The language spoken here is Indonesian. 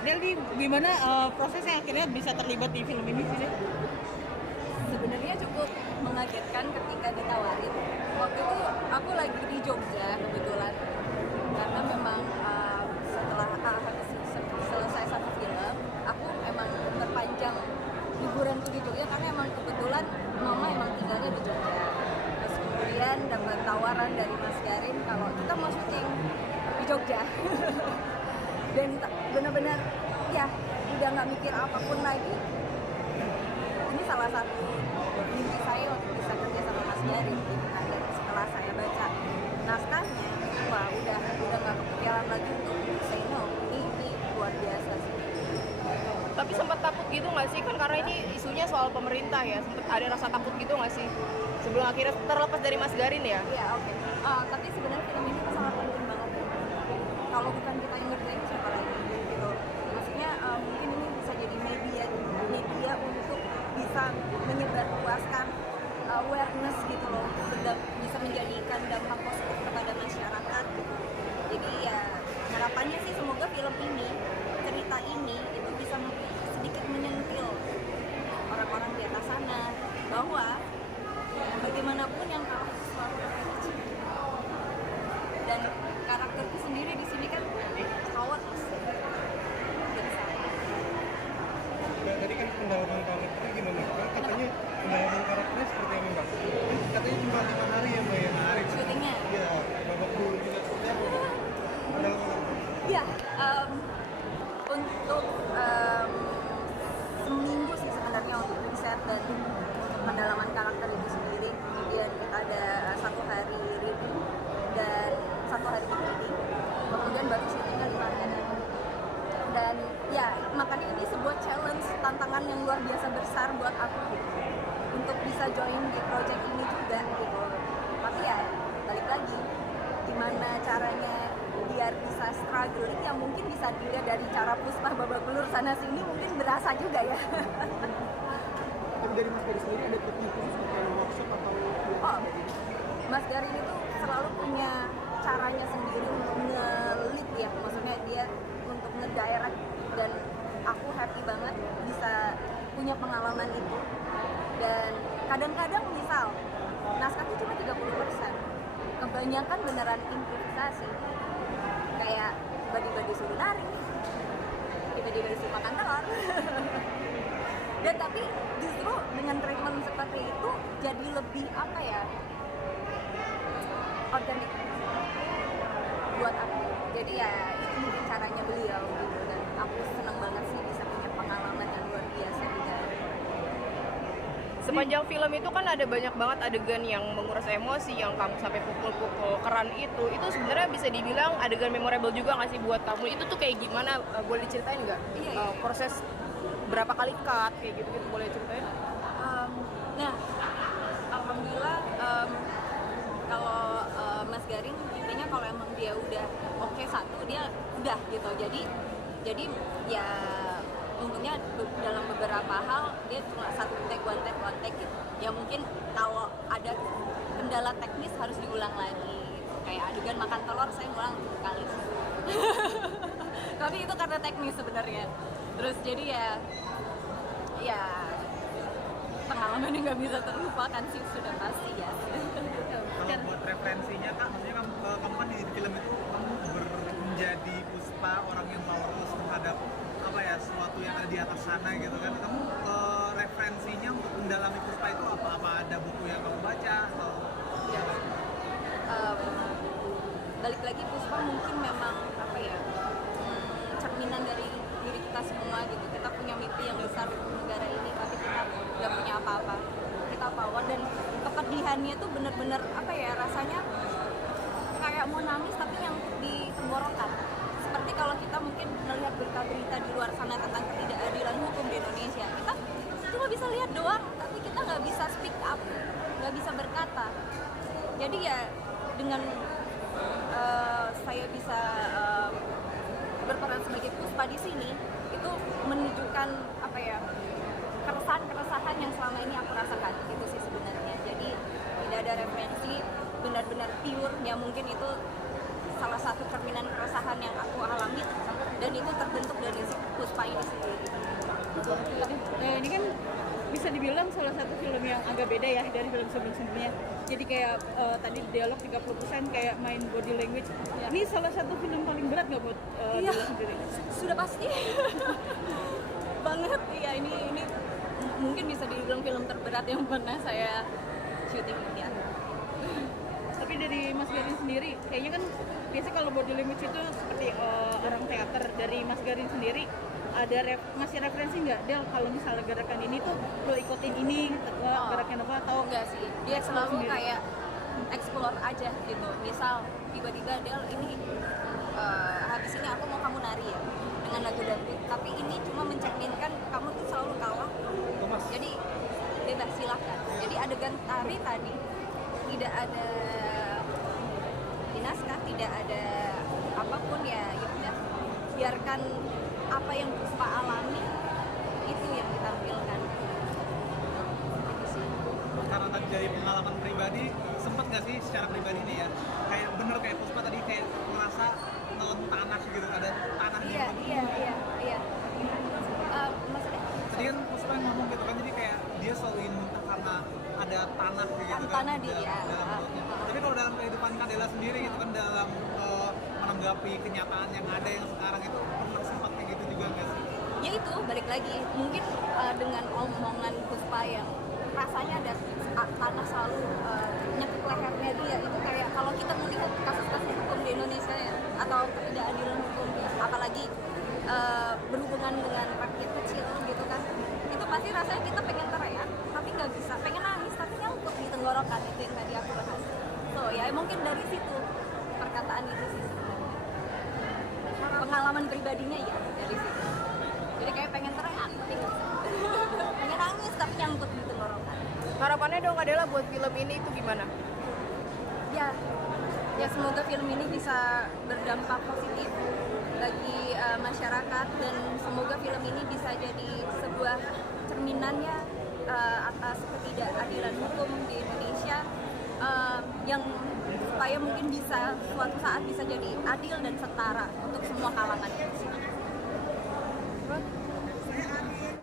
Deldi, gimana prosesnya akhirnya bisa terlibat di film ini sih? Sebenarnya cukup mengagetkan ketika ditawarin. Waktu itu aku lagi di Jogja kebetulan, karena memang setelah habis selesai satu film, aku emang terpanjang liburan tuh di Jogja karena emang kebetulan mama emang tinggalnya di Jogja. Terus kemudian dapat tawaran dari Mas Garin kalau kita mau syuting di Jogja. Dan benar-benar ya udah nggak mikir apapun lagi. Ini salah satu mimpi saya untuk bisa kerja sama Mas Garin. Akhirnya setelah saya baca naskahnya, wah udah nggak kepikiran lagi untuk say no. Ini luar biasa sih. Tapi sempat takut gitu nggak sih, kan karena ini isunya soal pemerintah ya, sempat ada rasa takut gitu nggak sih sebelum akhirnya terlepas dari Mas Garin ya? Iya, oke. Tapi sebenarnya film ini tuh sangat penting banget. Kalau bukan kita yang ngerjain, siapa lagi gitu. Maksudnya mungkin ini bisa jadi media untuk bisa menyebarluaskan awareness gitu loh, bisa menjadikan dampak positif kepada masyarakat gitu. Jadi ya harapannya sih semoga film ini, cerita ini itu bisa sedikit menyentil orang-orang di atas sana bahwa bagaimanapun yang kalah itu selalu kecil. Dan karakterku sendiri di sini kan kawat Tadi kan pendalaman karakternya gimana? Kan katanya pendalaman karakternya seperti apa Mbak? Katanya cuma 5 hari ya Mbak ya? Hari syutingnya. Iya, babak belur juga seperti apa Mbak? Pendalaman karakter. Iya, untuk seminggu sih sebenarnya untuk riset dan untuk pendalaman karakter itu sendiri. Kemudian kita ada 1 hari review dan 1 hari editing. Kemudian baru syutingnya 5 hari. Dan ya makanya ini sebuah challenge, tantangan yang luar biasa besar buat aku gitu, untuk bisa join di project ini juga gitu. Tapi ya balik lagi, gimana caranya biar bisa struggling yang mungkin bisa dilihat dari cara Puspa babak belur sana sini mungkin berasa juga ya. Tapi dari Mas Garin sendiri ada teknik khusus kayak workshop atau Mas Garin itu selalu punya caranya sendiri untuk nge-lead ya, maksudnya dia untuk nge-direct, dan aku happy banget bisa punya pengalaman itu. Dan kadang-kadang misal naskah itu cuma 30%, kebanyakan beneran improvisasi, kayak tiba-tiba disuruh nari, tiba-tiba disuruh makan telur. Dan tapi justru dengan treatment seperti itu jadi lebih apa ya, organik buat aku. Jadi ya itu mungkin caranya beliau gitu, dan aku seneng banget sih bisa punya pengalaman yang luar biasa di dalam. Sepanjang film itu kan ada banyak banget adegan yang menguras emosi, yang kamu sampai pukul-pukul keran itu sebenarnya bisa dibilang adegan memorable juga nggak sih buat kamu? Itu tuh kayak gimana, boleh diceritain nggak? Iya. Proses berapa kali cut kayak gitu boleh ceritain? Nah, alhamdulillah kalau Mas Garin intinya kalau emang dia udah oke satu, dia udah gitu. Jadi ya untungnya dalam beberapa hal dia cuma satu take one take gitu. Ya mungkin kalau ada kendala teknis harus diulang lagi gitu. Kayak adegan makan telur saya ngulang 10 kali. Tapi itu karena teknis sebenarnya. Terus jadi ya pengalaman yang nggak bisa terlupakan sih sudah pasti ya. Kalau buat referensinya Kak, maksudnya kamu kan di film itu kamu menjadi Puspa, orang yang powerless terhadap apa ya, sesuatu yang ada di atas sana gitu kan. Kamu referensinya untuk mendalami Puspa itu apa ada buku yang kamu baca atau Ya. Balik lagi Puspa mungkin memang apa ya, cerminan dari diri kita semua gitu. Kita punya mimpi yang besar untuk negara ini, tapi kita nggak punya apa-apa. Kita power, dan kepedihannya tuh bener-bener apa ya, rasanya kayak mau nangis tapi yang di tenggorokan. Seperti kalau kita mungkin melihat berita-berita di luar sana tentang ketidakadilan hukum di Indonesia, kita cuma bisa lihat doang, tapi kita nggak bisa speak up, nggak bisa berkata. Jadi ya dengan saya bisa berperan sebagai Puspa di sini, itu menunjukkan apa ya, keresahan yang selama ini aku rasakan itu sih sebenarnya. Jadi tidak ada referensi, benar-benar pure, ya mungkin itu salah satu cerminan keresahan yang aku alami dan itu terbentuk dari si Puspa ini sendiri. Ini kan bisa dibilang salah satu film yang agak beda ya dari film sebelum-sebelumnya. Jadi kayak tadi dialog 30% kayak main body language. Ini salah satu film paling berat nggak buat Iya, Dila sendiri? sudah pasti banget. Iya, ini mungkin bisa dibilang film terberat yang pernah saya syuting ya. Tapi dari Mas Garin sendiri, kayaknya kan biasa kalau body language itu seperti orang teater. Dari Mas Garin sendiri ada masih referensi nggak Del kalau misalnya gerakan ini tuh lo ikutin ini gerakan apa atau Enggak sih, dia selalu sendiri? kayak explore aja gitu. Misal tiba-tiba Del ini habis ini aku mau kamu nari ya dengan lagu dangdut, tapi ini cuma mencerminkan kamu tuh selalu kalah. Jadi bebas, silahkan. Jadi adegan tari tadi tidak ada di naskah, tidak ada apapun ya udah biarkan apa yang Puspa alami itu yang ditampilkan. Itu sih. Karena tadi dari pengalaman pribadi, sempet nggak sih secara pribadi nih ya, kayak bener kayak Puspa tadi kayak merasa nelen tanah gitu, ada tanah Iya. Maksudnya tadi kan Puspa yang ngomong gitu kan, jadi kayak dia selalu ingin muntah karena ada tanah gitu kan tanah di dia. dalam mulutnya. Tapi kalau dalam kehidupan Kadela sendiri gitu kan, dalam menanggapi kenyataan yang ada yang sekarang itu, pernah sempat kayak gitu juga nggak sih? ya itu balik lagi mungkin dengan omongan Puspa yang rasanya ada tanah selalu nyekuk lehernya dia, itu kayak kalau kita melihat kasus-kasus hukum di Indonesia ya, atau ketidakadilan hukum apalagi berhubungan dengan rakyat kecil gitu kan, itu pasti rasanya kita pengen teriak tapi nggak bisa, pengen nangis tapi nyangkut di tenggorokan. Itu yang tadi aku bahas. So ya mungkin dari situ perkataan itu sih sebenarnya. Pengalaman pribadinya ya dari situ. Jadi kayak pengen teriak tapi nggak bisa. Pengen nangis tapi nyangkut di tenggorokan. Harapannya dong adalah buat film ini itu gimana? Ya semoga film ini bisa berdampak positif bagi masyarakat, dan semoga film ini bisa jadi sebuah cerminannya atas ketidakadilan hukum di Indonesia, yang supaya mungkin bisa suatu saat bisa jadi adil dan setara untuk semua kalangan.